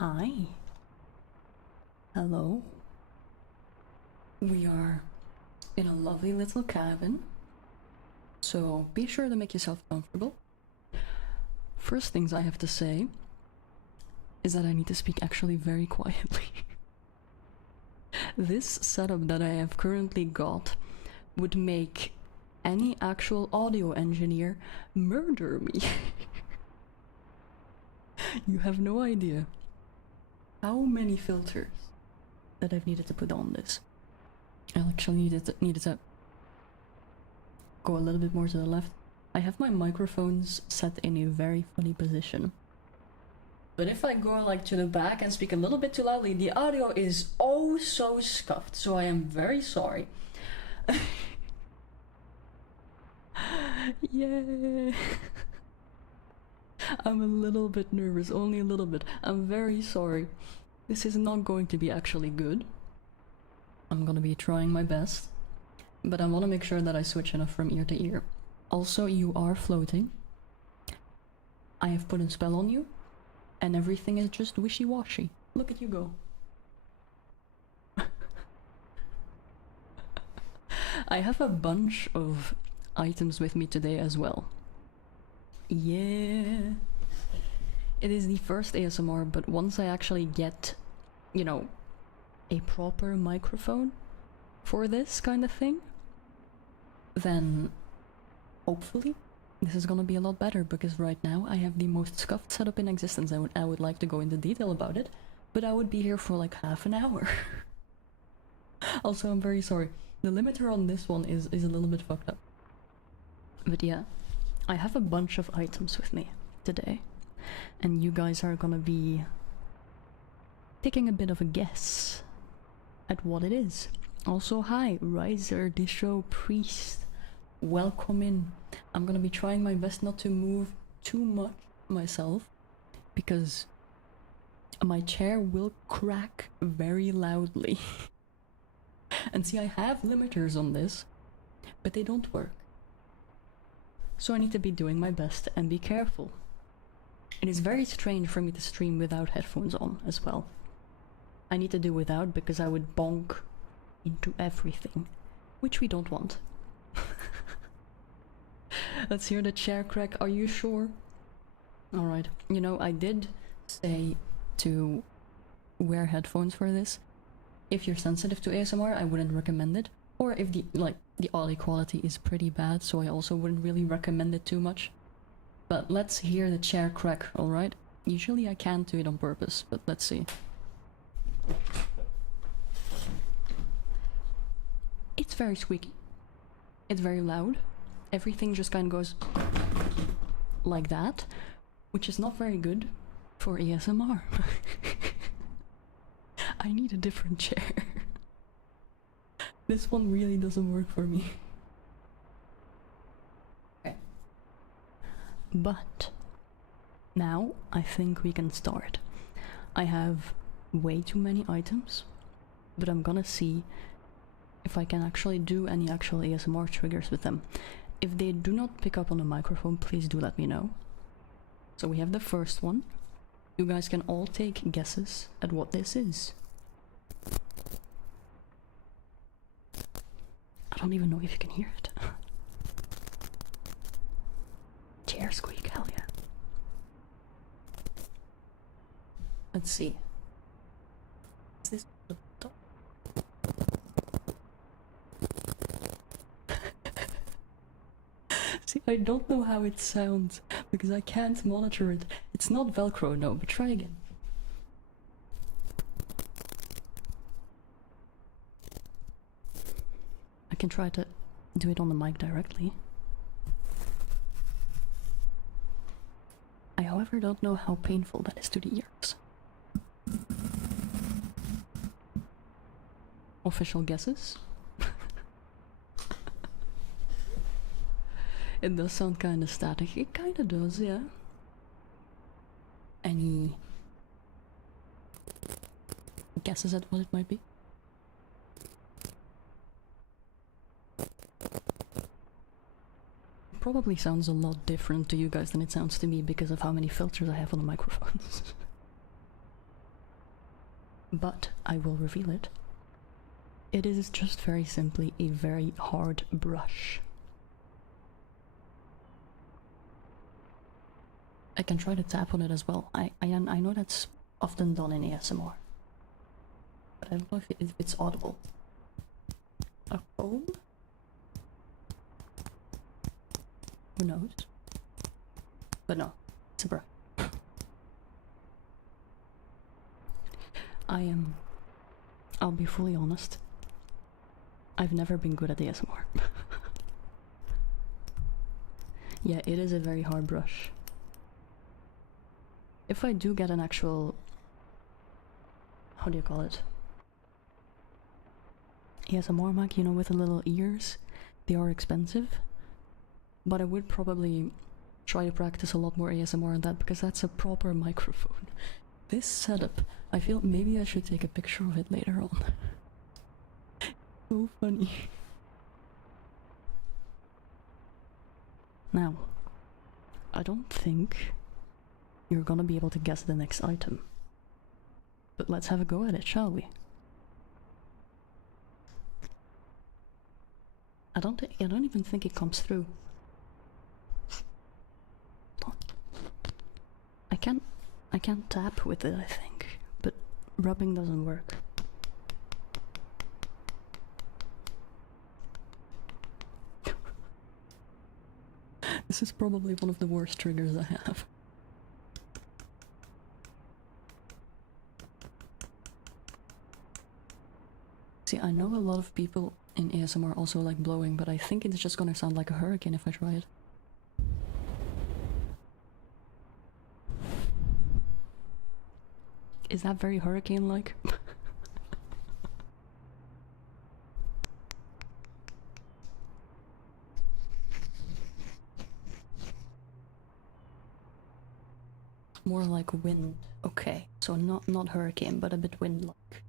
Hi. Hello. We are in a lovely little cabin, so be sure to make yourself comfortable. First things I have to say is that I need to speak actually very quietly. This setup that I have currently got would make any actual audio engineer murder me. You have no idea how many filters that I've needed to put on this. I actually needed to go a little bit more to the left. I have my microphones set in a very funny position. But if I go like to the back and speak a little bit too loudly, the audio is oh so scuffed, so I am very sorry. Yeah. I'm a little bit nervous, only a little bit. I'm very sorry. This is not going to be actually good. I'm gonna be trying my best, but I want to make sure that I switch enough from ear to ear. Also, you are floating. I have put a spell on you, and everything is just wishy-washy. Look at you go. I have a bunch of items with me today as well. Yeah. It is the first ASMR, but once I actually get, you know, a proper microphone for this kind of thing, then hopefully this is gonna be a lot better, because right now I have the most scuffed setup in existence. I would like to go into detail about it, but I would be here for like half an hour. Also, I'm very sorry. The limiter on this one is a little bit fucked up. But yeah, I have a bunch of items with me today, and you guys are gonna be taking a bit of a guess at what it is. Also, hi, Riser, Distro, Priest. Welcome in. I'm gonna be trying my best not to move too much myself, because my chair will crack very loudly. And see, I have limiters on this, but they don't work. So I need to be doing my best and be careful. It is very strange for me to stream without headphones on as well. I need to do without because I would bonk into everything, which we don't want. Let's hear the chair crack. Are you sure? Alright. You know, I did say to wear headphones for this. If you're sensitive to ASMR, I wouldn't recommend it. Or if the audio quality is pretty bad, so I also wouldn't really recommend it too much. But let's hear the chair crack, alright? Usually I can't do it on purpose, but let's see. It's very squeaky. It's very loud. Everything just kind of goes like that, which is not very good for ASMR. I need a different chair. This one really doesn't work for me. Okay. But now I think we can start. I have way too many items, but I'm gonna see if I can actually do any actual ASMR triggers with them. If they do not pick up on the microphone, please do let me know. So we have the first one. You guys can all take guesses at what this is. I don't even know if you can hear it. Chair squeak, hell yeah. Let's see. Is this the top? See, I don't know how it sounds because I can't monitor it. It's not Velcro, no, but try again. I can try to do it on the mic directly. I, however, don't know how painful that is to the ears. Official guesses? It does sound kind of static. It kind of does, yeah. Any guesses at what it might be? It probably sounds a lot different to you guys than it sounds to me because of how many filters I have on the microphones. But I will reveal it. It is just very simply a very hard brush. I can try to tap on it as well. I know that's often done in ASMR. But I don't know if it's audible. A comb? Who knows? But no, it's a brush. I'll be fully honest. I've never been good at ASMR. Yeah, it is a very hard brush. If I do get an actual, how do you call it? ASMR mic, you know, with the little ears, they are expensive. But I would probably try to practice a lot more ASMR on that because that's a proper microphone. This setup, I feel maybe I should take a picture of it later on. So funny. Now, I don't think you're gonna be able to guess the next item. But let's have a go at it, shall we? I don't even think it comes through. I can't tap with it, I think, but rubbing doesn't work. This is probably one of the worst triggers I have. See, I know a lot of people in ASMR also like blowing, but I think it's just gonna sound like a hurricane if I try it. Is that very hurricane-like? More like wind. Okay, so not hurricane, but a bit wind-like.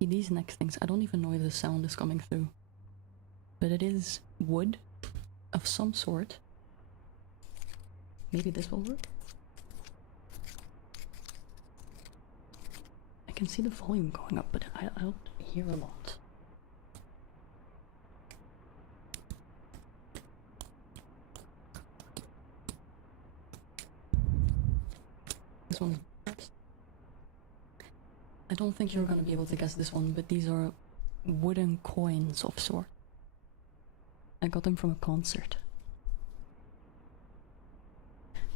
These next things, I don't even know if the sound is coming through. But it is wood of some sort. Maybe this will work? I can see the volume going up, but I don't hear a lot. This one's first. I don't think you're gonna be able to guess this one, but these are wooden coins of sort. I got them from a concert.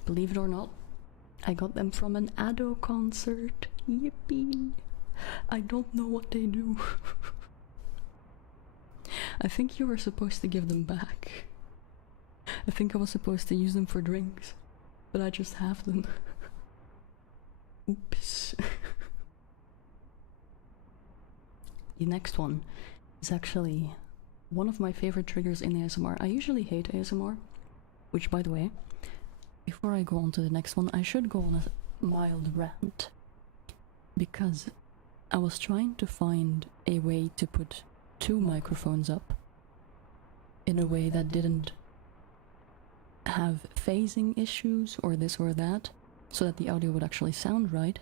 Believe it or not, I got them from an Ado concert. Yippee! I don't know what they do. I think you were supposed to give them back. I think I was supposed to use them for drinks, but I just have them. Oops. The next one is actually one of my favorite triggers in ASMR. I usually hate ASMR, which, by the way, before I go on to the next one, I should go on a mild rant. Because I was trying to find a way to put two microphones up in a way that didn't have phasing issues or this or that, so that the audio would actually sound right,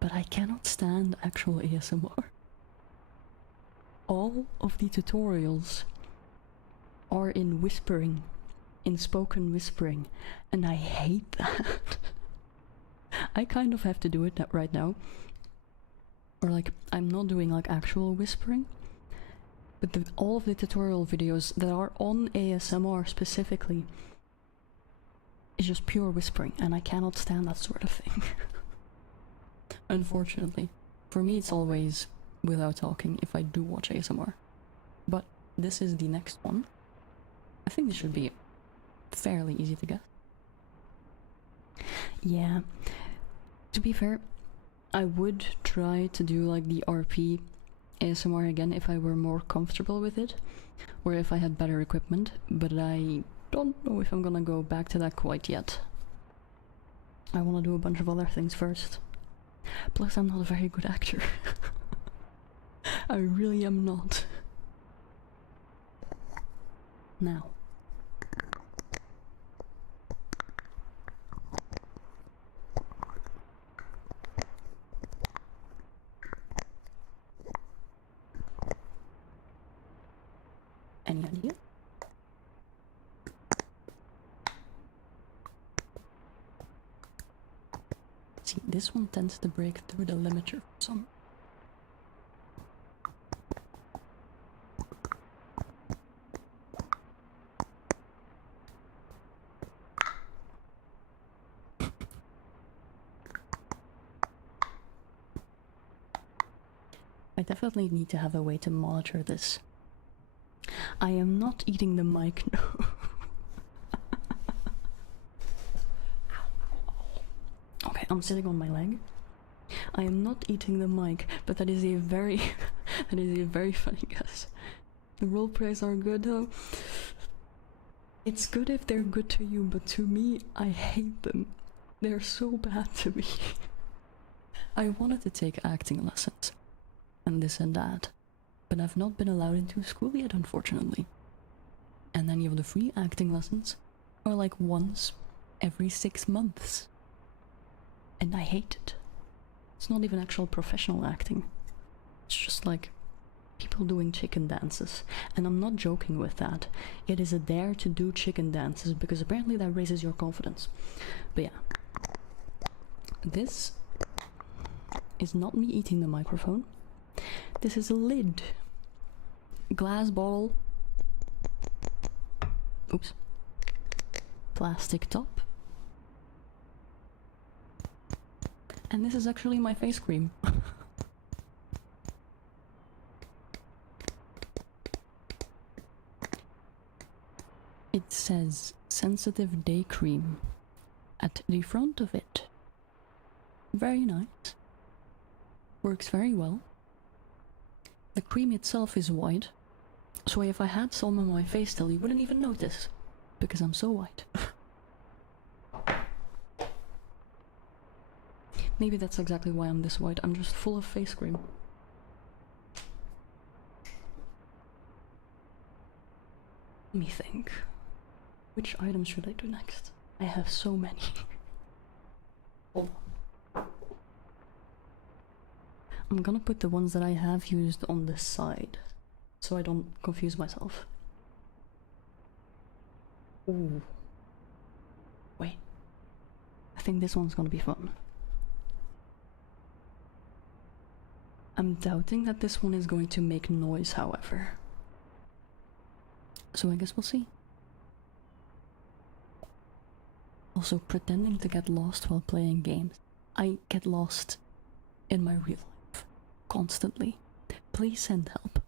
but I cannot stand actual ASMR. All of the tutorials are in whispering, in spoken whispering, and I hate that. I kind of have to do it right now. Or like, I'm not doing like actual whispering, but all of the tutorial videos that are on ASMR specifically is just pure whispering, and I cannot stand that sort of thing. Unfortunately. For me it's always without talking if I do watch ASMR. But this is the next one. I think this should be fairly easy to guess. Yeah. To be fair, I would try to do like the RP ASMR again if I were more comfortable with it, or if I had better equipment, but I don't know if I'm gonna go back to that quite yet. I wanna do a bunch of other things first. Plus, I'm not a very good actor. I really am not. Now. Any idea? See, this one tends to break through the limiter for some. I definitely need to have a way to monitor this. I am not eating the mic, no. Okay, I'm sitting on my leg. I am not eating the mic, but that is a very that is a very funny guess. The roleplays are good though. It's good if they're good to you, but to me, I hate them. They're so bad to me. I wanted to take acting lessons, and this and that, but I've not been allowed into school yet, unfortunately. And any of the free acting lessons are like once every 6 months. And I hate it. It's not even actual professional acting. It's just like people doing chicken dances. And I'm not joking with that. It is a dare to do chicken dances because apparently that raises your confidence. But yeah. This is not me eating the microphone. This is a lid. Glass bottle. Oops. Plastic top. And this is actually my face cream. It says sensitive day cream at the front of it. Very nice. Works very well. The cream itself is white, so if I had some on my face still, you wouldn't even notice, because I'm so white. Maybe that's exactly why I'm this white. I'm just full of face cream. Let me think. Which items should I do next? I have so many. Hold on. I'm gonna put the ones that I have used on this side, so I don't confuse myself. Ooh. Wait. I think this one's gonna be fun. I'm doubting that this one is going to make noise, however. So I guess we'll see. Also, pretending to get lost while playing games. I get lost in my real life. Constantly. Please send help.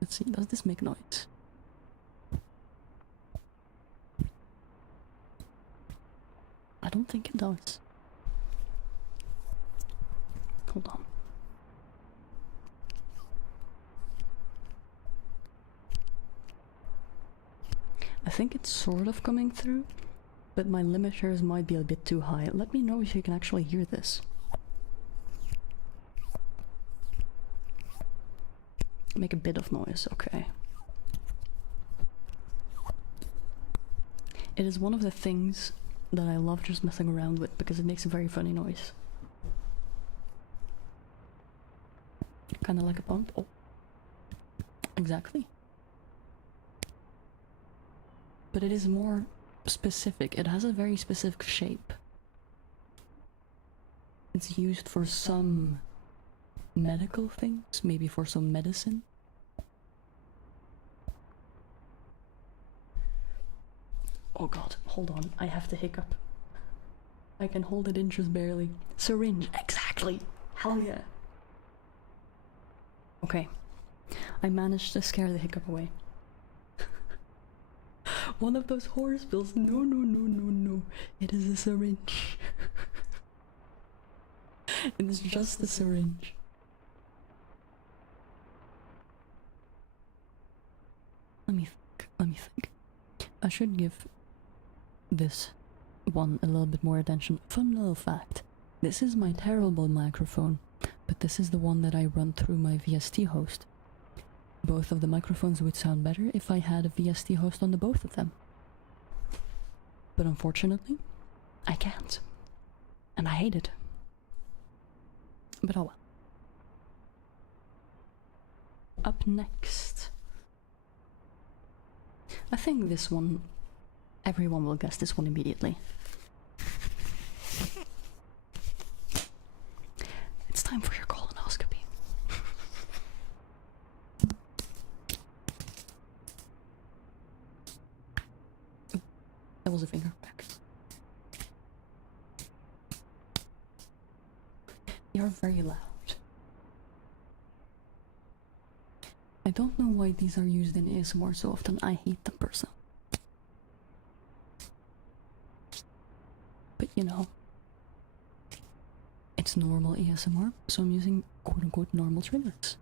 Let's see, does this make noise? I don't think it does. Hold on. I think it's sort of coming through, but my limiters might be a bit too high. Let me know if you can actually hear this. Make a bit of noise, okay. It is one of the things that I love just messing around with because it makes a very funny noise. Kind of like a pump. Oh. Exactly. But it is more specific. It has a very specific shape. It's used for some medical things, maybe for some medicine. Oh god, hold on, I have to hiccup. I can hold it in just barely. Syringe, exactly! Hell yeah! Okay, I managed to scare the hiccup away. One of those horse pills. No, no, no, no, no. It is a syringe. It is just a syringe. Let me think. I should give this one a little bit more attention. Fun little fact. This is my terrible microphone, but this is the one that I run through my VST host. Both of the microphones would sound better if I had a VST host on the both of them. But unfortunately, I can't. And I hate it. But oh well. Up next. I think this one, everyone will guess this one immediately. It's time for your colonoscopy. That was a finger back. You're very loud. I don't know why these are used in ASMR so often. I hate them personally. But you know, it's normal ASMR, so I'm using quote-unquote normal triggers.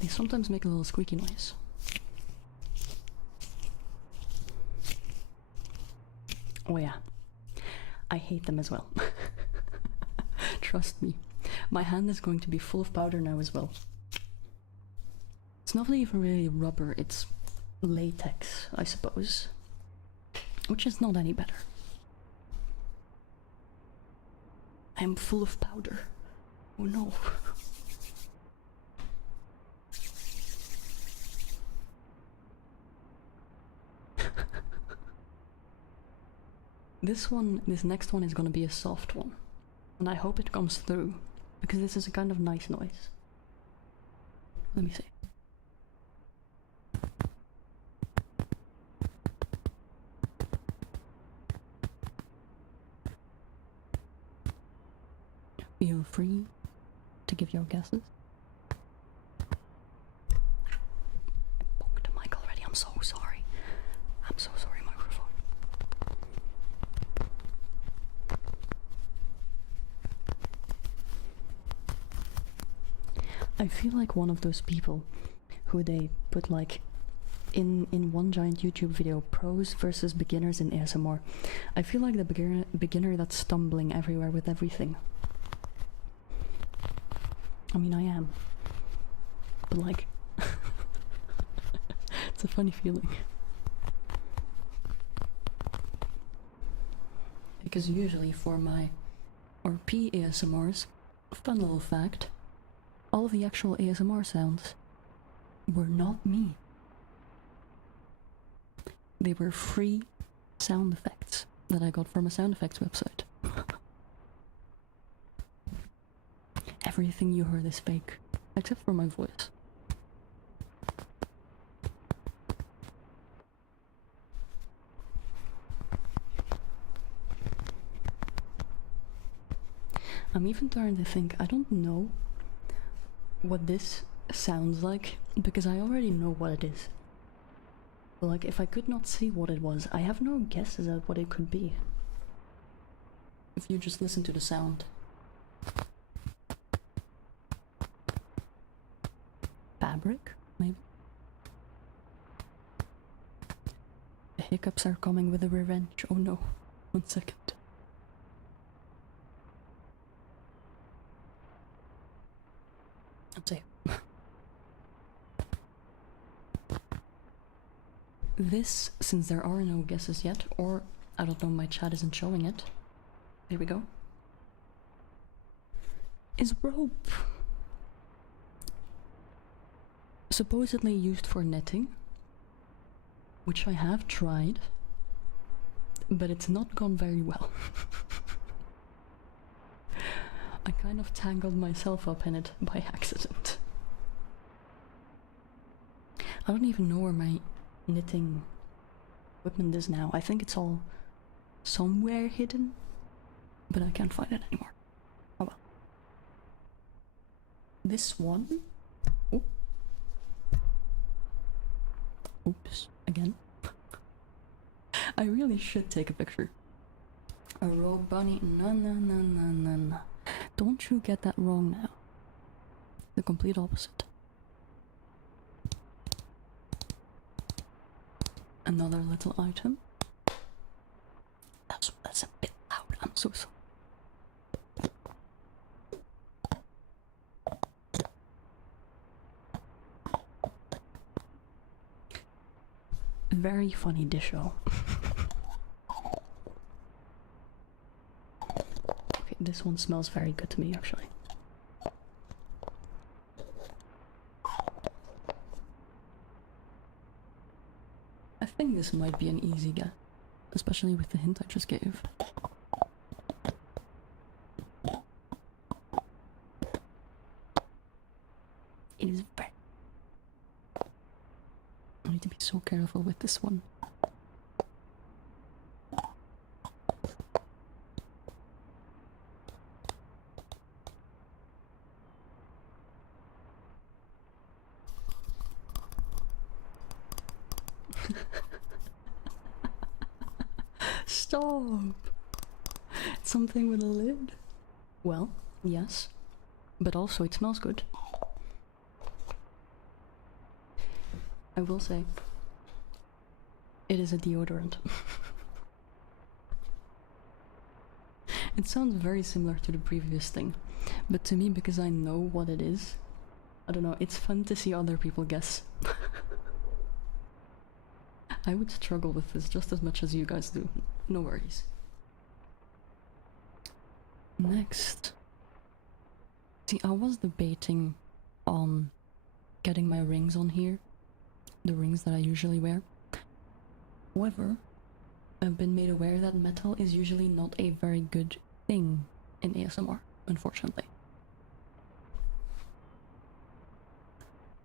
They sometimes make a little squeaky noise. Oh yeah, I hate them as well. Trust me, my hand is going to be full of powder now as well. It's not even really rubber, it's latex, I suppose. Which is not any better. I am full of powder. Oh no. This next one is gonna be a soft one. And I hope it comes through, because this is a kind of nice noise. Let me see. Feel free to give your guesses. I bonked the mic already, I'm so sorry. I'm so sorry, microphone. I feel like one of those people who they put like in one giant YouTube video, pros versus beginners in ASMR. I feel like the beginner that's stumbling everywhere with everything. I mean, I am. But like, it's a funny feeling. Because usually for my RP ASMRs, fun little fact, all of the actual ASMR sounds were not me. They were free sound effects that I got from a sound effects website. Everything you heard is fake, except for my voice. I'm even trying to think, I don't know what this sounds like, because I already know what it is. But like, if I could not see what it was, I have no guesses at what it could be. If you just listen to the sound. Fabric, maybe? The hiccups are coming with a revenge. Oh no, 1 second. Let's see. This, since there are no guesses yet, or I don't know, my chat isn't showing it. There we go. Is rope. Supposedly used for knitting, which I have tried, but it's not gone very well. I kind of tangled myself up in it by accident. I don't even know where my knitting equipment is now. I think it's all somewhere hidden, but I can't find it anymore. Oh well. This one. Oh. Oops, again. I really should take a picture. A rogue bunny. No, no, no, no, no, no. Don't you get that wrong now. The complete opposite. Another little item. That's a bit loud, I'm so sorry. Very funny disho. Okay, this one smells very good to me, actually. I think this might be an easy get, especially with the hint I just gave. It is very... I need to be so careful with this one. Stop! It's something with a lid. Well, yes, but also it smells good. I will say, it is a deodorant. It sounds very similar to the previous thing, but to me, because I know what it is, I don't know, it's fun to see other people guess. I would struggle with this just as much as you guys do. No worries. Next. See, I was debating on getting my rings on here. The rings that I usually wear. However, I've been made aware that metal is usually not a very good thing in ASMR, unfortunately.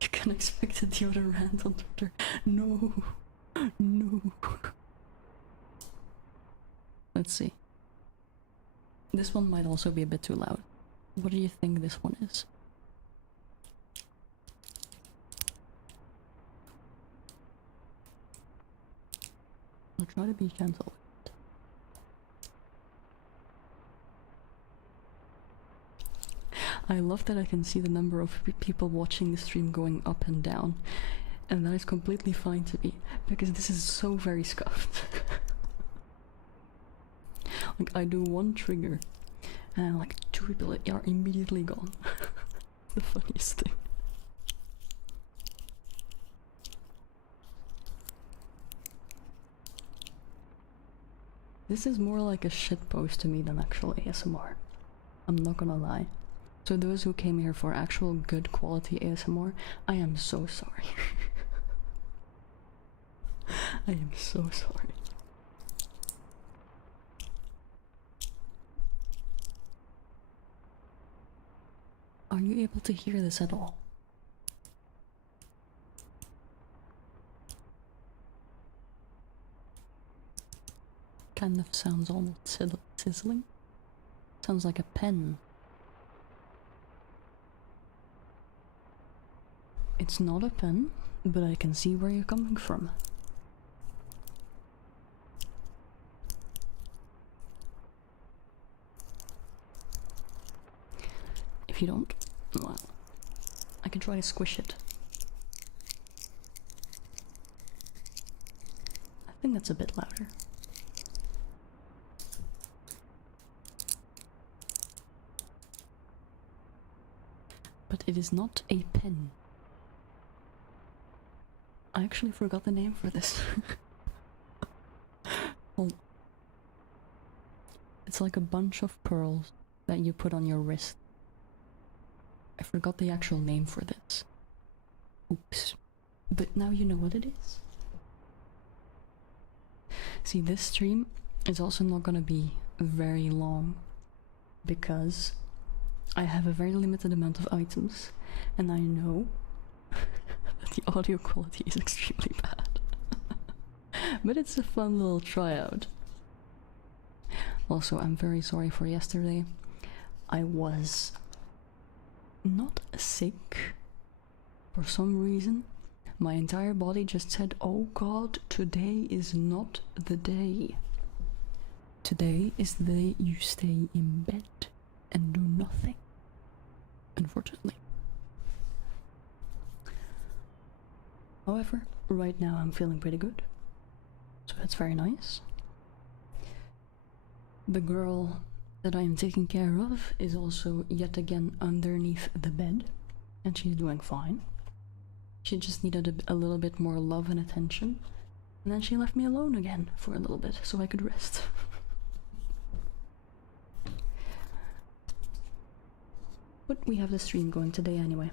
You can expect a deodorant on Twitter. No. No. Let's see. This one might also be a bit too loud. What do you think this one is? I'll try to be gentle. I love that I can see the number of people watching the stream going up and down. And that is completely fine to me, because this is so very scuffed. Like, I do one trigger, and like 2 people are immediately gone. The funniest thing. This is more like a shitpost to me than actual ASMR. I'm not gonna lie. So those who came here for actual good quality ASMR, I am so sorry. I am so sorry. Are you able to hear this at all? Kind of sounds almost sizzling. Sounds like a pen. It's not a pen, but I can see where you're coming from. If you don't, well, I can try to squish it. I think that's a bit louder. But it is not a pen. I actually forgot the name for this. Well, it's like a bunch of pearls that you put on your wrist. I forgot the actual name for this. Oops. But now you know what it is. See, this stream is also not gonna be very long because I have a very limited amount of items and I know that the audio quality is extremely bad. But it's a fun little tryout. Also, I'm very sorry for yesterday. I was not sick for some reason. My entire body just said, oh god, today is not the day. Today is the day you stay in bed and do nothing. Unfortunately. However, right now I'm feeling pretty good. So that's very nice. The girl that I am taking care of is also yet again underneath the bed, and she's doing fine. She just needed a little bit more love and attention, and then she left me alone again for a little bit so I could rest. But we have the stream going today anyway.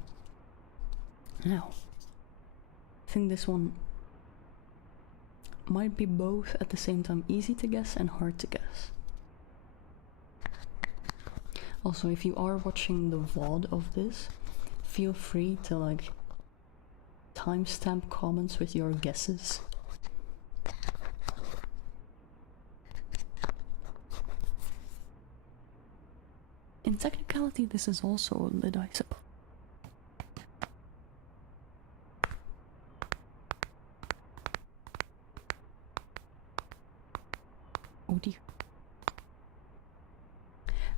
Now, I think this one might be both at the same time easy to guess and hard to guess. Also, if you are watching the VOD of this, feel free to like timestamp comments with your guesses. In technicality, this is also a lid, I suppose. Oh dear.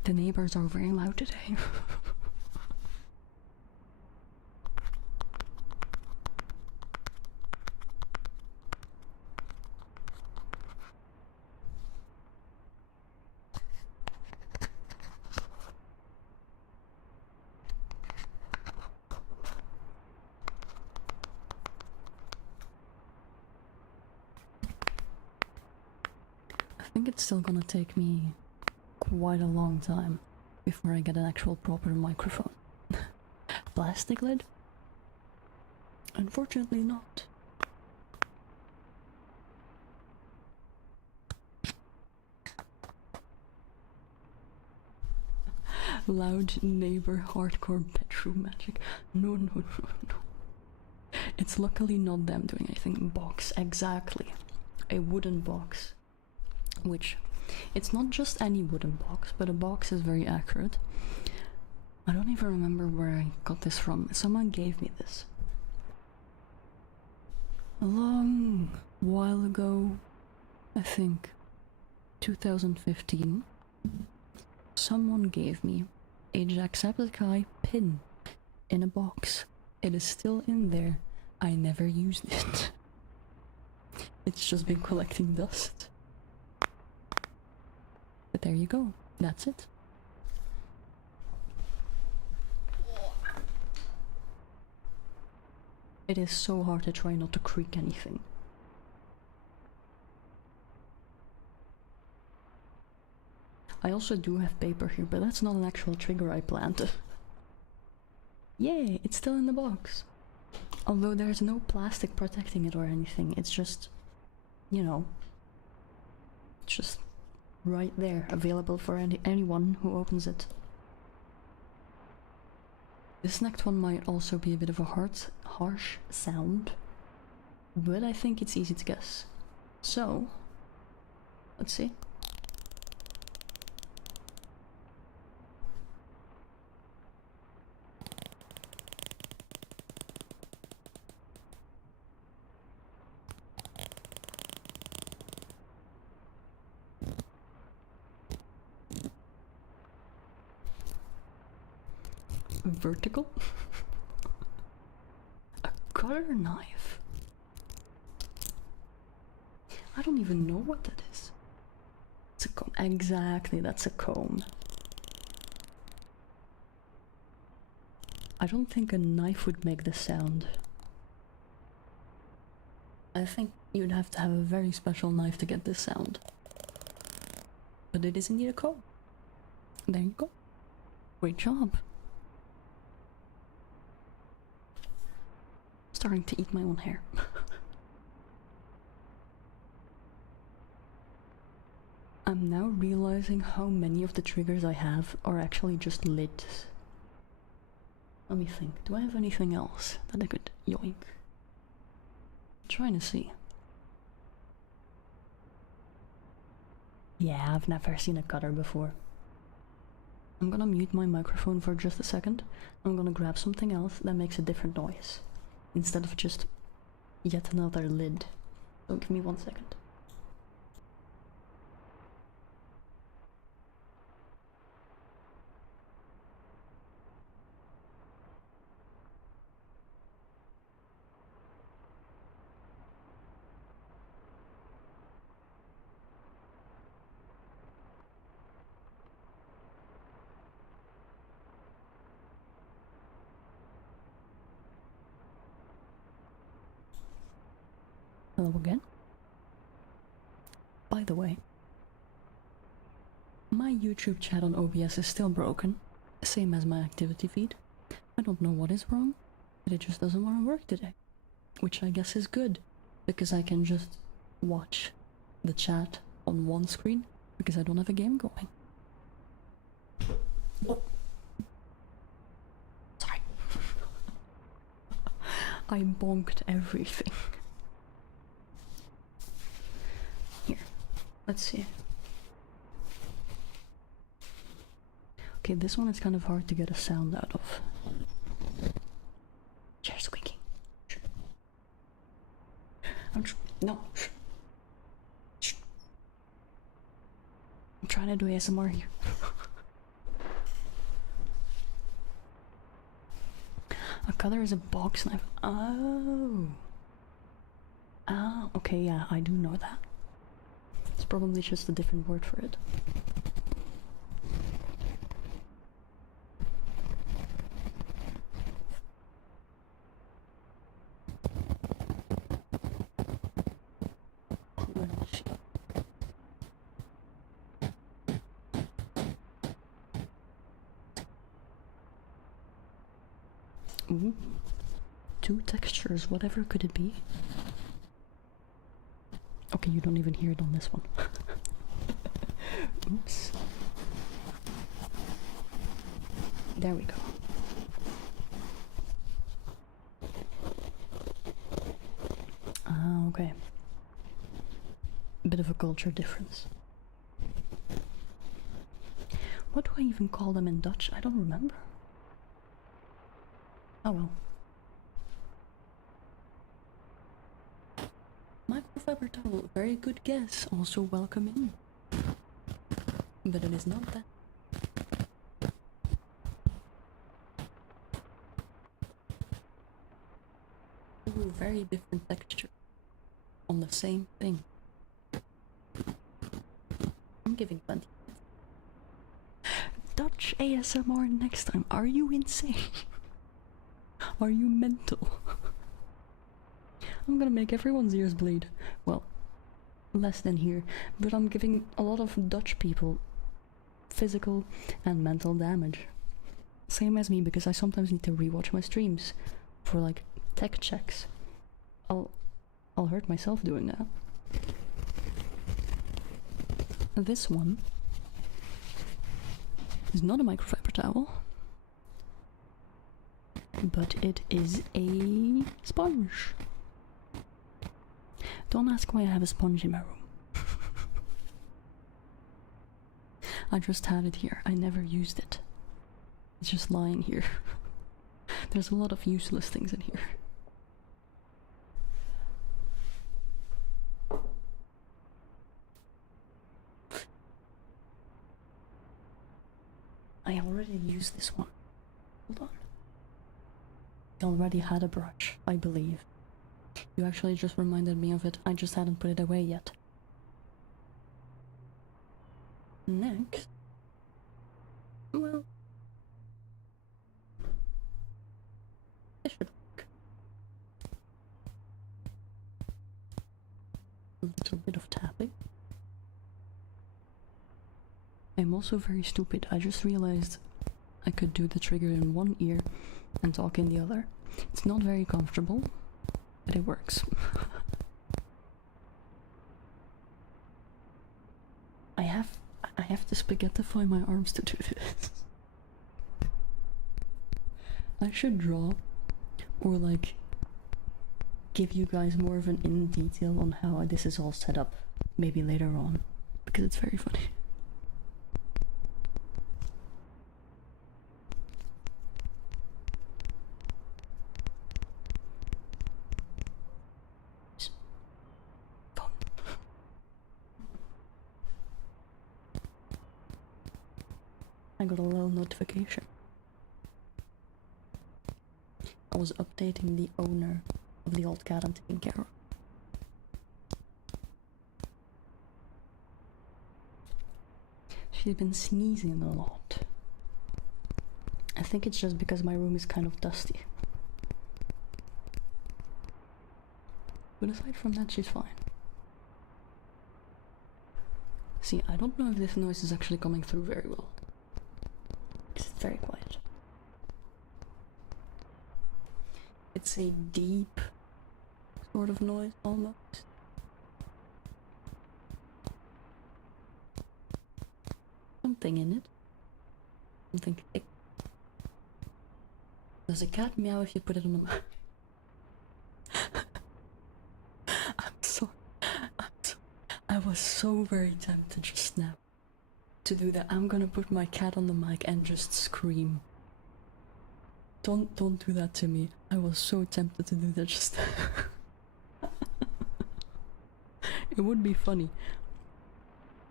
The neighbors are very loud today. I think it's still gonna take me quite a long time before I get an actual proper microphone. Plastic lid? Unfortunately not. Loud neighbor hardcore bedroom magic. No, no, no, no. It's luckily not them doing anything. Box, exactly. A wooden box. Which, it's not just any wooden box, but a box is very accurate. I don't even remember where I got this from. Someone gave me this. A long while ago, I think 2015, someone gave me a Jacksepticeye pin in a box. It is still in there. I never used it. It's just been collecting dust. But there you go. That's it. It is so hard to try not to creak anything. I also do have paper here, but that's not an actual trigger I planned. Yay, it's still in the box. Although there's no plastic protecting it or anything, it's just, you know, it's just right there, available for anyone who opens it. This next one might also be a bit of a harsh sound, but I think it's easy to guess. So, let's see. Vertical? A cutter knife? I don't even know what that is. It's a comb. Exactly, that's a comb. I don't think a knife would make the sound. I think you'd have to have a very special knife to get this sound. But it is indeed a comb. There you go. Great job. Starting to eat my own hair. I'm now realizing how many of the triggers I have are actually just lids. Let me think. Do I have anything else that I could yoink? I'm trying to see. Yeah, I've never seen a cutter before. I'm gonna mute my microphone for just a second. I'm gonna grab something else that makes a different noise, instead of just yet another lid. So give me 1 second. Hello again. By the way, my YouTube chat on OBS is still broken, same as my activity feed. I don't know what is wrong, but it just doesn't want to work today. Which I guess is good, because I can just watch the chat on one screen, because I don't have a game going. Oh. Sorry. I bonked everything. Here, let's see. Okay, this one is kind of hard to get a sound out of. Chair squeaking. No. I'm trying to do ASMR here. A cutter is a box knife. Oh. Ah, okay, yeah, I do know that. It's probably just a different word for it. Ooh. 2 textures, whatever could it be? Okay, you don't even hear it on this one. Oops. There we go. Ah, okay. Bit of a culture difference. What do I even call them in Dutch? I don't remember. Oh well. Microfiber towel, very good guess. Also welcome in. But it is not that. Ooh, very different texture on the same thing. I'm giving plenty. Dutch ASMR next time. Are you insane? Are you mental? I'm gonna make everyone's ears bleed. Well, less than here, but I'm giving a lot of Dutch people physical and mental damage. Same as me, because I sometimes need to rewatch my streams for like tech checks. I'll hurt myself doing that. This one is not a microfiber towel, but it is a sponge. Don't ask why I have a sponge in my room. I just had it here. I never used it. It's just lying here. There's a lot of useless things in here. I already used this one. Hold on. I already had a brush, I believe. You actually just reminded me of it. I just hadn't put it away yet. Next. Well. This should work. a bit of tapping. I'm also very stupid. I just realized I could do the trigger in one ear and talk in the other. It's not very comfortable, but it works. I have to spaghettify my arms to do this. I should draw, or like give you guys more of an in detail on how this is all set up, maybe later on, because it's very funny. I got a little notification. I was updating the owner of the old cat I'm taking care of. She's been sneezing a lot. I think it's just because my room is kind of dusty. But aside from that, she's fine. See, I don't know if this noise is actually coming through very well. Because it's very quiet. It's a deep sort of noise, almost. Something in it. Something thick. Does a cat meow if you put it on the mouth? I'm sorry. I was so very tempted just now to do that. I'm gonna put my cat on the mic and just scream. Don't do that to me. I was so tempted to do that just now. It would be funny,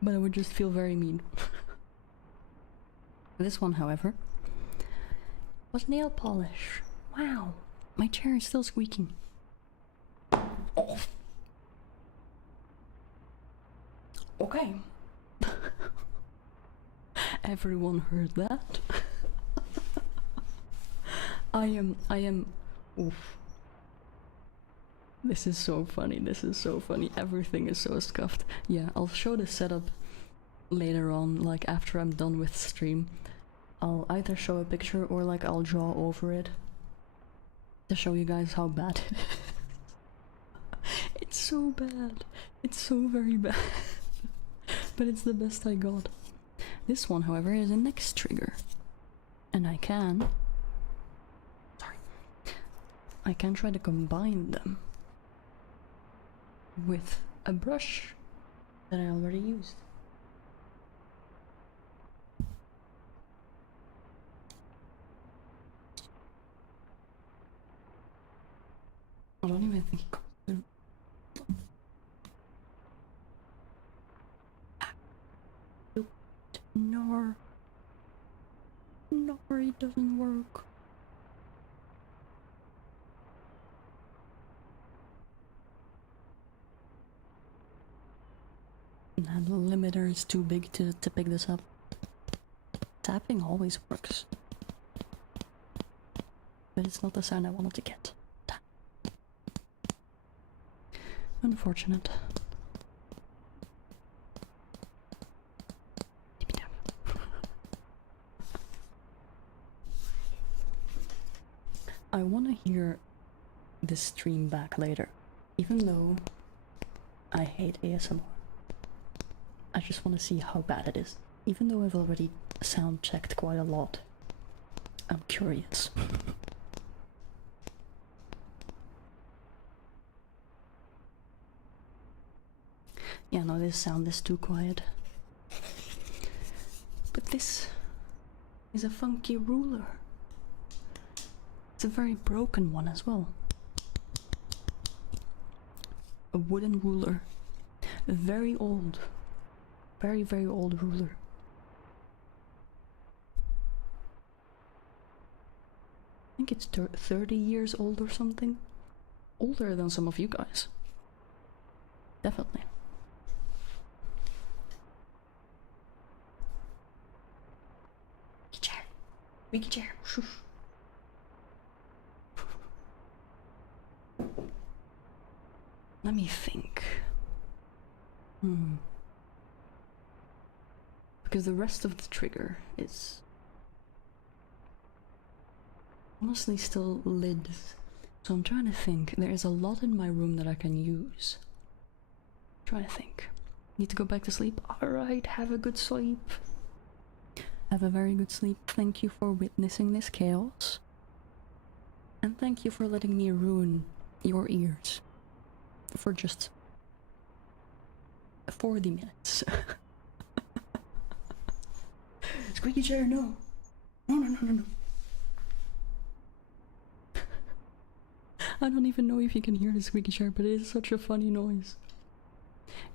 but I would just feel very mean. This one, however, was nail polish. Wow, my chair is still squeaking. Oh. Okay. Everyone heard that. I am, oof. This is so funny, everything is so scuffed. Yeah, I'll show the setup later on, like after I'm done with stream. I'll either show a picture or like I'll draw over it to show you guys how bad it is. It's so bad, it's so very bad. But it's the best I got. This one, however, is a next trigger. And I can try to combine them with a brush that I already used. I don't even think it comes through. No, it doesn't work. Nah, the limiter is too big to pick this up. Tapping always works. But it's not the sound I wanted to get. Unfortunate. I want to hear this stream back later, even though I hate ASMR. I just want to see how bad it is. Even though I've already sound checked quite a lot, I'm curious. Yeah, no, this sound is too quiet. But this is a funky ruler. It's a very broken one as well. A wooden ruler. A very old. Very, very old ruler. I think it's 30 years old or something. Older than some of you guys. Definitely. Chair. Wiki chair. Let me think. Because the rest of the trigger is honestly still lids. So I'm trying to think. There is a lot in my room that I can use. Trying to think. Need to go back to sleep? Alright, have a good sleep. Have a very good sleep. Thank you for witnessing this chaos. And thank you for letting me ruin your ears. For just 40 minutes. Squeaky chair, no. No. I don't even know if you can hear the squeaky chair, but it is such a funny noise.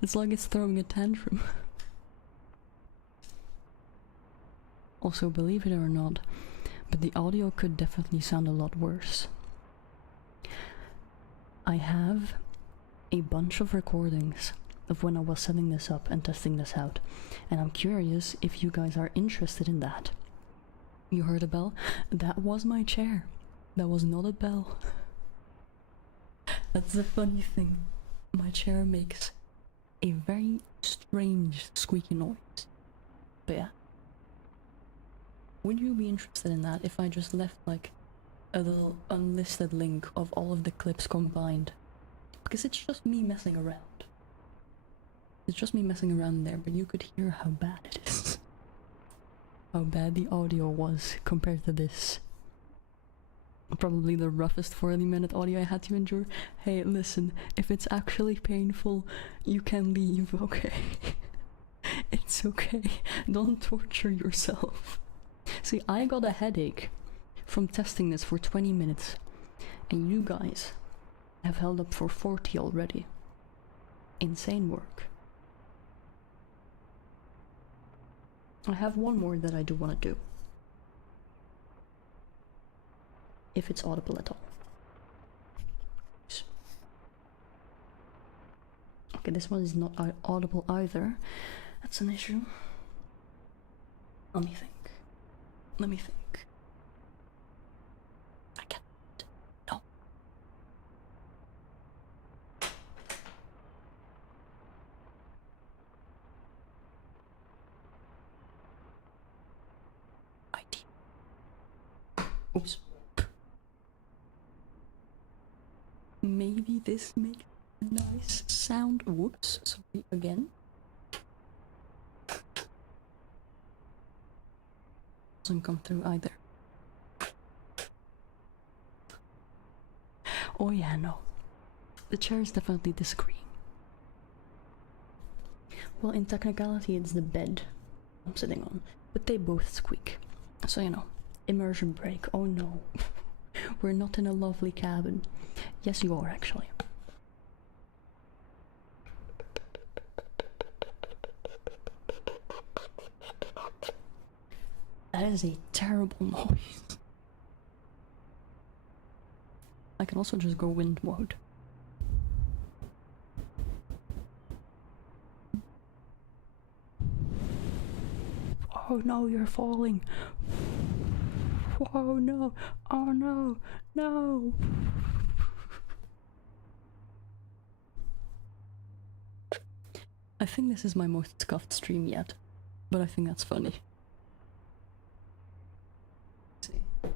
It's like it's throwing a tantrum. Also, believe it or not, but the audio could definitely sound a lot worse. I have a bunch of recordings of when I was setting this up and testing this out, and I'm curious if you guys are interested in that. You heard a bell? That was my chair. That was not a bell. That's the funny thing. My chair makes a very strange squeaky noise. But yeah. Would you be interested in that if I just left like a little unlisted link of all of the clips combined? Because it's just me messing around. It's just me messing around there, but you could hear how bad it is. How bad the audio was compared to this. Probably the roughest 40-minute audio I had to endure. Hey, listen, if it's actually painful, you can leave, okay? It's okay. Don't torture yourself. See, I got a headache from testing this for 20 minutes, and you guys have held up for 40 already. Insane work. I have one more that I do want to do. If it's audible at all. Okay, this one is not audible either. That's an issue. Let me think. I can't. No. ID. Oops. Maybe this makes a nice sound. Whoops, sorry again. Doesn't come through either. Oh yeah, no. The chair is definitely disagreeing. Well, in technicality it's the bed I'm sitting on, but they both squeak. So you know, immersion break. Oh no. We're not in a lovely cabin. Yes, you are actually. That is a terrible noise. I can also just go wind mode. Oh no, you're falling. Oh no, oh no, no. I think this is my most scuffed stream yet, but I think that's funny. Let's see. I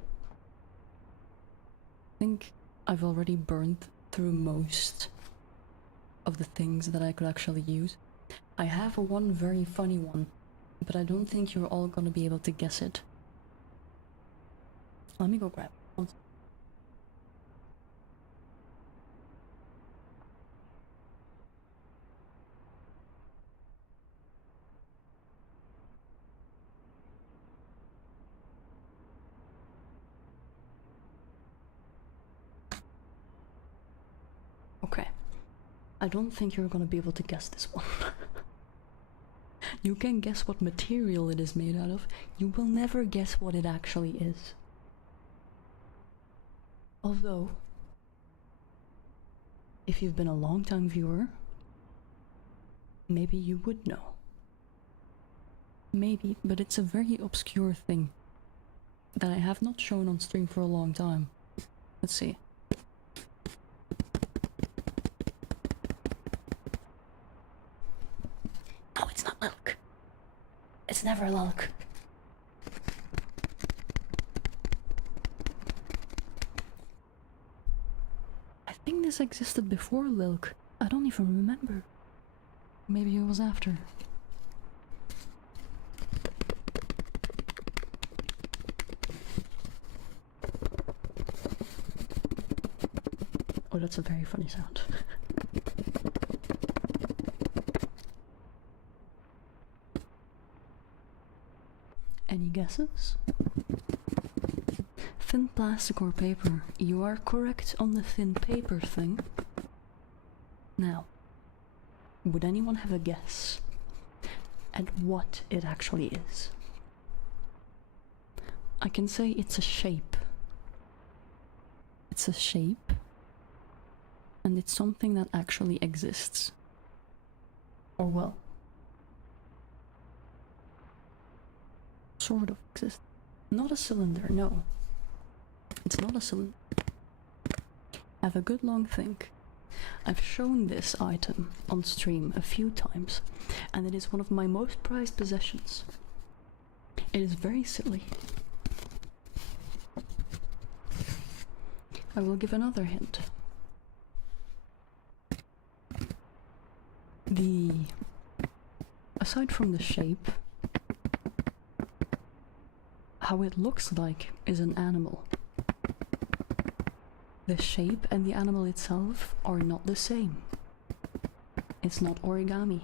think I've already burned through most of the things that I could actually use. I have one very funny one, but I don't think you're all gonna be able to guess it. Let me go grab it. Okay. I don't think you're gonna be able to guess this one. You can guess what material it is made out of. You will never guess what it actually is. Although, if you've been a long-time viewer, maybe you would know. Maybe, but it's a very obscure thing that I have not shown on stream for a long time. Let's see. never Lulk. I think this existed before Lilk. I don't even remember. Maybe it was after. Oh, that's a very funny sound. Any guesses? Thin plastic or paper. You are correct on the thin paper thing. Now, would anyone have a guess at what it actually is? I can say it's a shape. It's a shape, and it's something that actually exists. Or well, sort of exists. Not a cylinder, no. It's not a cylinder. Have a good long think. I've shown this item on stream a few times, and it is one of my most prized possessions. It is very silly. I will give another hint. Aside from the shape, how it looks like is an animal. The shape and the animal itself are not the same. It's not origami.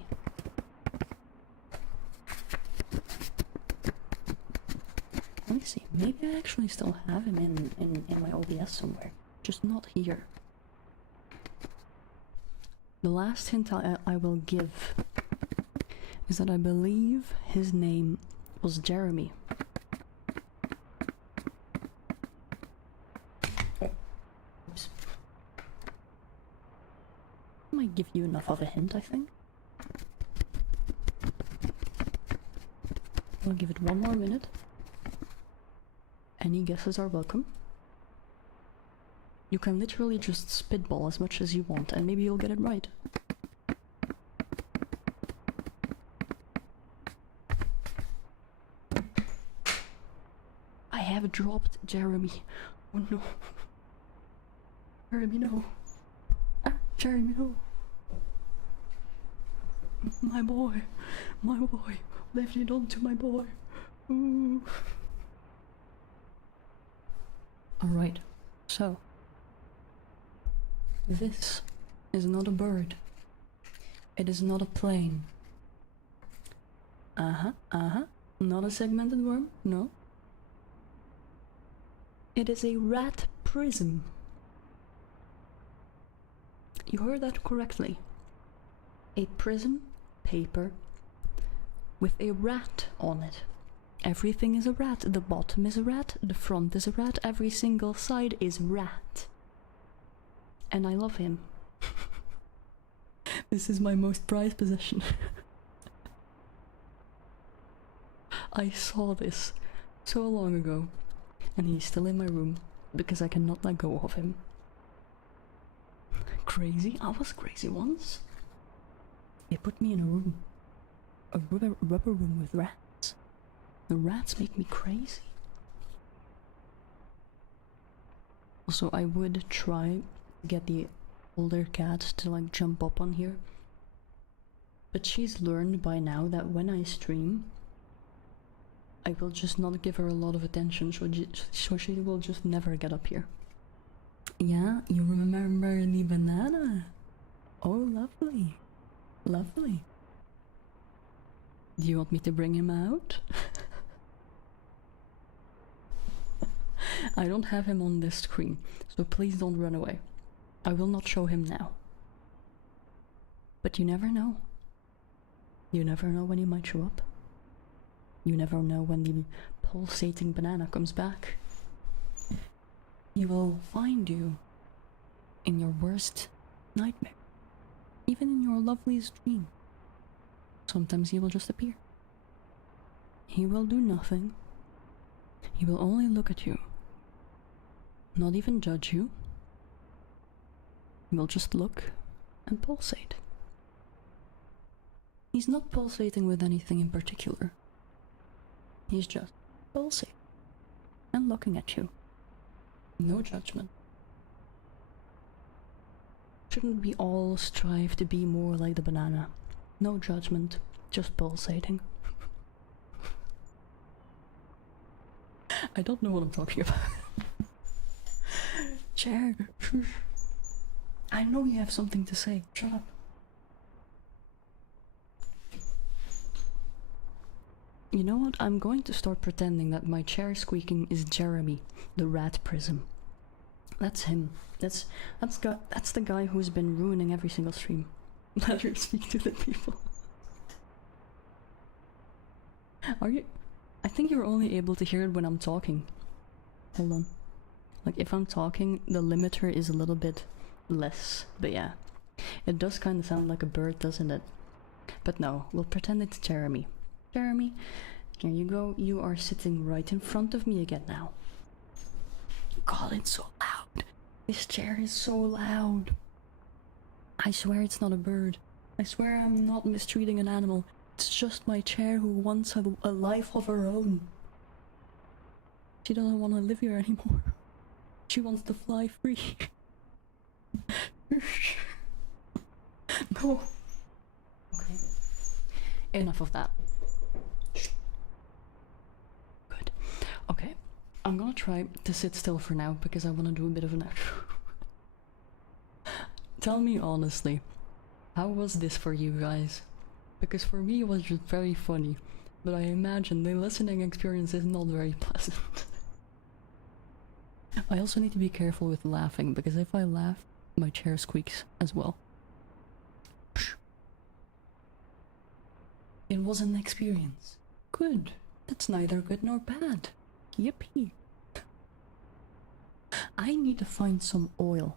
Let me see, maybe I actually still have him in my OBS somewhere, just not here. The last hint I will give is that I believe his name was Jeremy. Oops. I might give you enough of a hint, I think. I'll give it one more minute. Any guesses are welcome. You can literally just spitball as much as you want, and maybe you'll get it right. I have dropped Jeremy. Oh no. Jeremy, no. Ah, Jeremy, no. My boy. My boy. What have you done to my boy? Ooh. Alright, so. This is not a bird. It is not a plane. Not a segmented worm, no. It is a rat prism. You heard that correctly. A prism paper with a rat on it. Everything is a rat. The bottom is a rat, the front is a rat, every single side is rat. And I love him. This is my most prized possession. I saw this so long ago, and he's still in my room because I cannot let go of him. Crazy? I was crazy once. They put me in a room. A rubber room with rats. The rats make me crazy. Also, I would try get the older cat to like jump up on here, but she's learned by now that when I stream I will just not give her a lot of attention, so she will just never get up here. Yeah, you remember the banana? Oh, lovely. Lovely. Do you want me to bring him out? I don't have him on this screen, so please don't run away. I will not show him now. But you never know. You never know when he might show up. You never know when the pulsating banana comes back. He will find you in your worst nightmare. Even in your loveliest dream. Sometimes he will just appear. He will do nothing. He will only look at you. Not even judge you. He will just look and pulsate. He's not pulsating with anything in particular. He's just ballsy and looking at you. No judgment. Shouldn't we all strive to be more like the banana? No judgment, just pulsating. I don't know what I'm talking about. Chair, I know you have something to say. Shut up. You know what? I'm going to start pretending that my chair squeaking is Jeremy, the rat prism. That's him. That's the guy who's been ruining every single stream. Let her speak to the people. Are you? I think you're only able to hear it when I'm talking. Hold on. Like if I'm talking, the limiter is a little bit less. But yeah, it does kind of sound like a bird, doesn't it? But no, we'll pretend it's Jeremy. Jeremy, here you go. You are sitting right in front of me again now. God, it's so loud. This chair is so loud. I swear it's not a bird. I swear I'm not mistreating an animal. It's just my chair who wants a life of her own. She doesn't want to live here anymore. She wants to fly free. No. Okay. Enough of that. Good. Okay. I'm gonna try to sit still for now because I want to do a bit of an outro. Tell me honestly, how was this for you guys? Because for me it was just very funny, but I imagine the listening experience is not very pleasant. I also need to be careful with laughing, because if I laugh, my chair squeaks as well. It was an experience. Good. That's neither good nor bad. Yippee. I need to find some oil.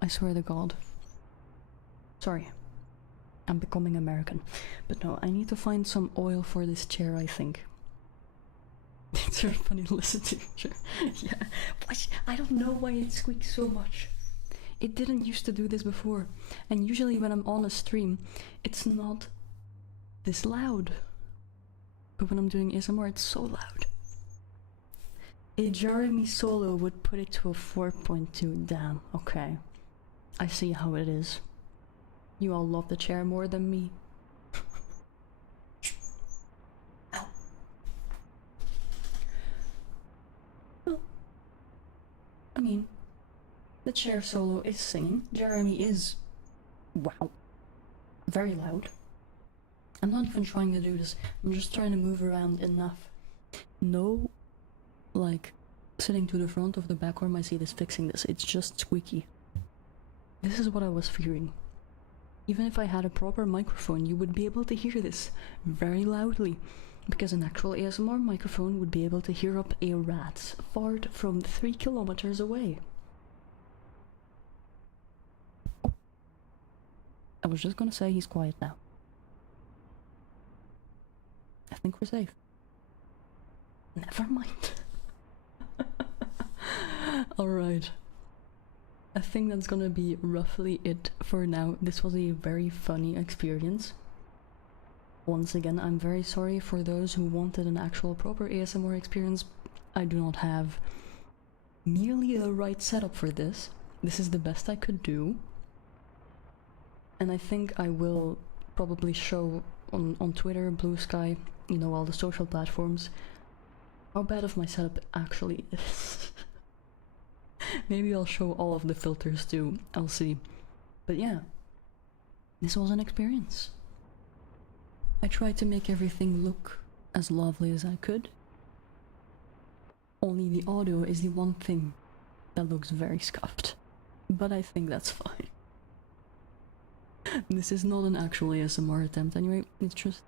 I swear to God. Sorry. I'm becoming American. But no, I need to find some oil for this chair, I think. It's very funny to listen to. Yeah. I don't know why it squeaks so much. It didn't used to do this before. And usually when I'm on a stream, it's not this loud. But when I'm doing ASMR, it's so loud. A Jeremy solo would put it to a 4.2. Damn, okay. I see how it is. You all love the chair more than me. Ow. Well, I mean, the chair solo is singing. Jeremy is, wow, very loud. I'm not even trying to do this. I'm just trying to move around enough. No, like, sitting to the front of the back where my seat is fixing this. It's just squeaky. This is what I was fearing. Even if I had a proper microphone, you would be able to hear this very loudly, because an actual ASMR microphone would be able to hear up a rat's fart from 3 kilometers away. I was just gonna say he's quiet now. I think we're safe. Never mind. Alright. I think that's gonna be roughly it for now. This was a very funny experience. Once again, I'm very sorry for those who wanted an actual proper ASMR experience. I do not have nearly the right setup for this. This is the best I could do. And I think I will probably show on Twitter, Blue Sky, you know, all the social platforms, how bad of my setup actually is. Maybe I'll show all of the filters too, I'll see. But yeah, this was an experience. I tried to make everything look as lovely as I could. Only the audio is the one thing that looks very scuffed. But I think that's fine. This is not an actual ASMR attempt anyway, it's just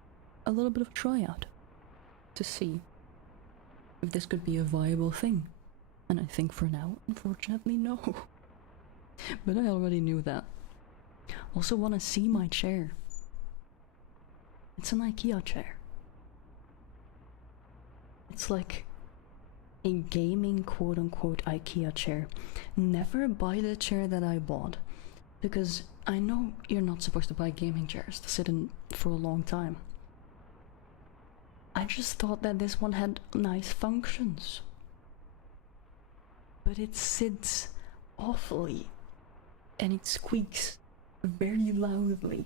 a little bit of a tryout to see if this could be a viable thing. And I think for now, unfortunately, no. But I already knew that. Also want to see my chair. It's an IKEA chair. It's like a gaming quote-unquote IKEA chair. Never buy the chair that I bought, because I know you're not supposed to buy gaming chairs to sit in for a long time. I just thought that this one had nice functions. But it sits awfully and it squeaks very loudly.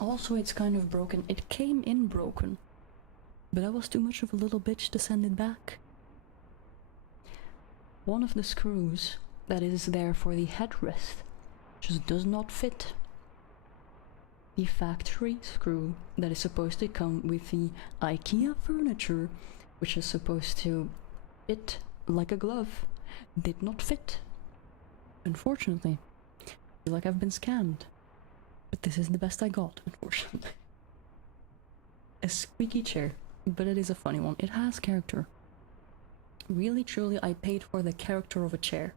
Also, it's kind of broken. It came in broken, but I was too much of a little bitch to send it back. One of the screws that is there for the headrest just does not fit. The factory screw that is supposed to come with the IKEA furniture, which is supposed to fit like a glove, did not fit. Unfortunately. I feel like I've been scammed. But this is the best I got, unfortunately. A squeaky chair, but it is a funny one. It has character. Really, truly, I paid for the character of a chair.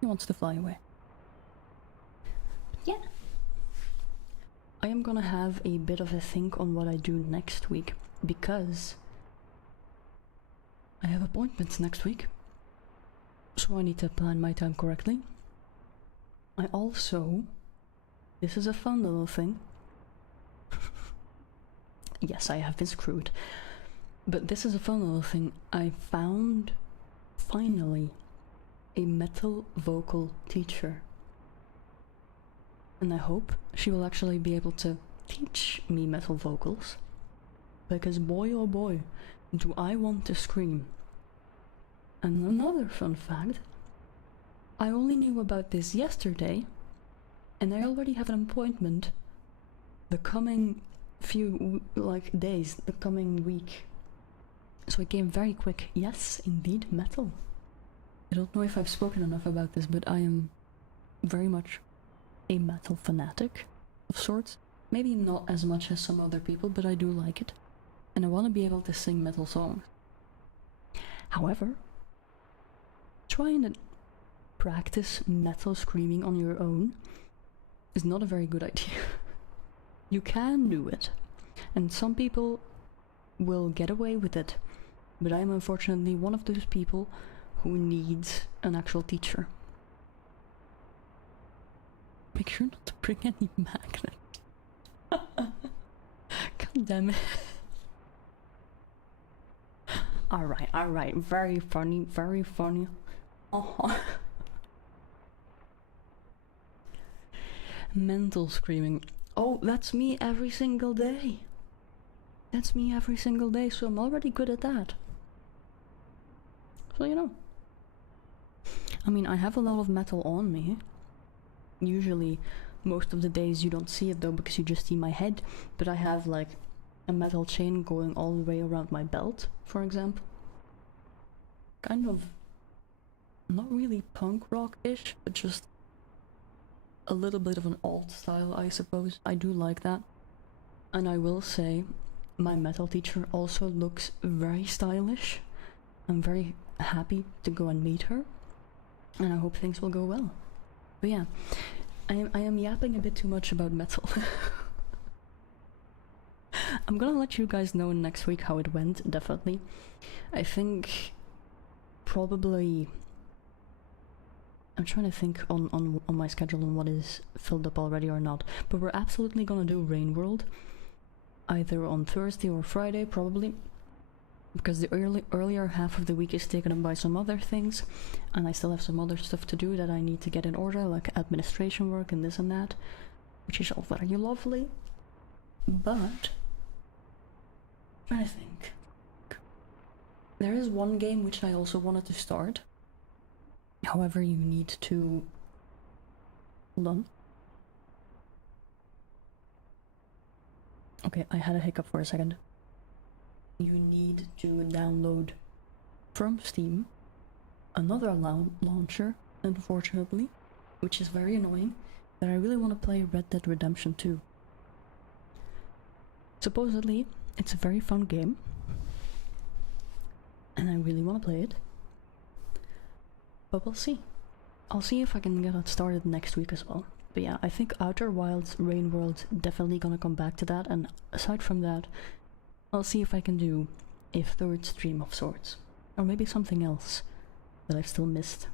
He wants to fly away. But yeah. I am gonna have a bit of a think on what I do next week, because I have appointments next week. So I need to plan my time correctly. I also... This is a fun little thing. Yes, I have been screwed. But this is a fun little thing. I found, finally, a metal vocal teacher. And I hope she will actually be able to teach me metal vocals. Because boy oh boy, do I want to scream. And another fun fact, I only knew about this yesterday, and I already have an appointment the coming few, days, the coming week. So it came very quick. Yes, indeed, metal. I don't know if I've spoken enough about this, but I am very much a metal fanatic of sorts. Maybe not as much as some other people, but I do like it. And I want to be able to sing metal songs. However, trying to practice metal screaming on your own is not a very good idea. You can do it, and some people will get away with it, but I'm unfortunately one of those people who needs an actual teacher. Make sure not to bring any magnets. God damn it. Alright, very funny, very funny. Mental screaming. Oh, that's me every single day. That's me every single day, so I'm already good at that. So, you know. I mean, I have a lot of metal on me. Usually, most of the days you don't see it though, because you just see my head. But I have, like, a metal chain going all the way around my belt, for example. Kind of, not really punk rock-ish, but just a little bit of an alt style, I suppose. I do like that. And I will say, my metal teacher also looks very stylish. I'm very happy to go and meet her, and I hope things will go well. But yeah, I am yapping a bit too much about metal. I'm gonna let you guys know next week how it went, definitely. I think probably... I'm trying to think on my schedule on what is filled up already or not, but we're absolutely gonna do Rain World either on Thursday or Friday, probably, because the earlier half of the week is taken up by some other things, and I still have some other stuff to do that I need to get in order, like administration work and this and that, which is all very lovely. But I'm trying to think. There is one game which I also wanted to start. However, you need to... Hold on. Okay, I had a hiccup for a second. You need to download from Steam another launcher, unfortunately, which is very annoying, that I really want to play Red Dead Redemption 2. Supposedly, it's a very fun game, and I really want to play it. But we'll see. I'll see if I can get it started next week as well. But yeah, I think Outer Wilds Rain World's definitely gonna come back to that, and aside from that, I'll see if I can do a third stream of sorts. Or maybe something else that I've still missed.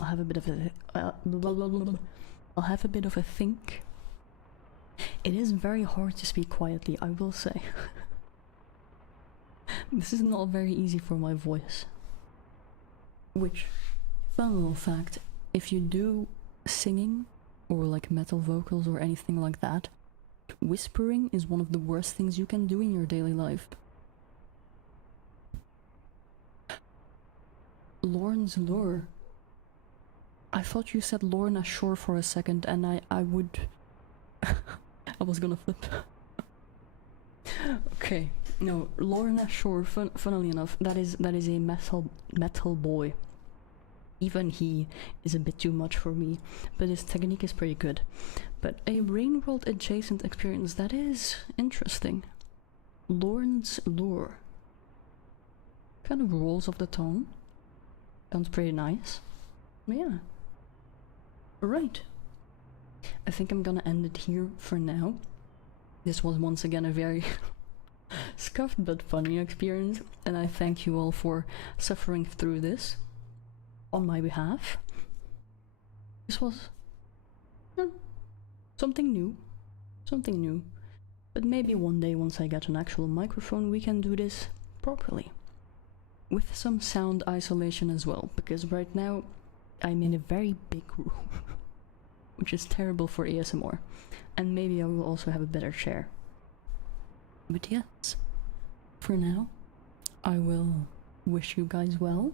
I'll have a bit of a... I'll have a bit of a think. It is very hard to speak quietly, I will say. This is not very easy for my voice. Which, fun little fact, if you do singing or like metal vocals or anything like that, whispering is one of the worst things you can do in your daily life. Lauren's Lure. I thought you said Lorna Shore for a second, and I would... I was gonna flip. Okay, no, Lorna Shore, funnily enough, that is a metal boy. Even he is a bit too much for me, but his technique is pretty good. But a Rain World adjacent experience, that is interesting. Lauren's Lure. Kind of rolls off the tongue. Sounds pretty nice. Yeah. Right. I think I'm gonna end it here for now. This was once again a very scuffed but funny experience, and I thank you all for suffering through this on my behalf. This was something new. Something new. But maybe one day, once I get an actual microphone, we can do this properly. With some sound isolation as well, because right now I'm in a very big room, which is terrible for ASMR. And maybe I will also have a better chair. But yes, for now, I will wish you guys well.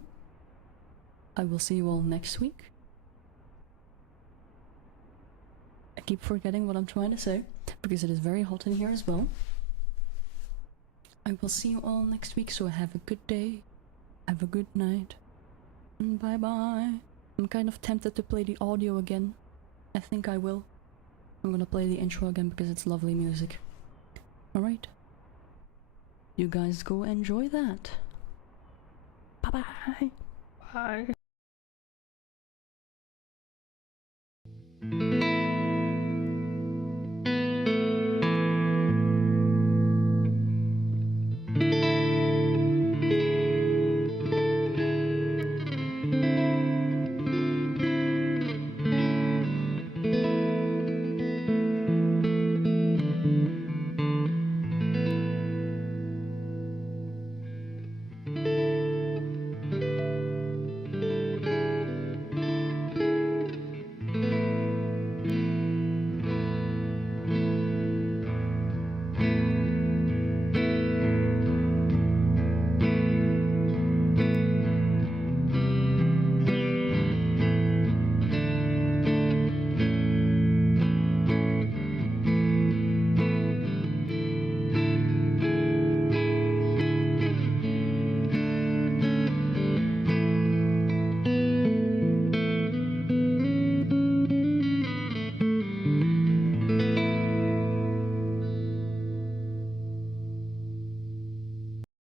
I will see you all next week. I keep forgetting what I'm trying to say, because it is very hot in here as well. I will see you all next week, so have a good day, have a good night, and bye bye. I'm kind of tempted to play the audio again. I think I will. I'm gonna play the intro again because it's lovely music. Alright. You guys go enjoy that. Bye bye. Bye.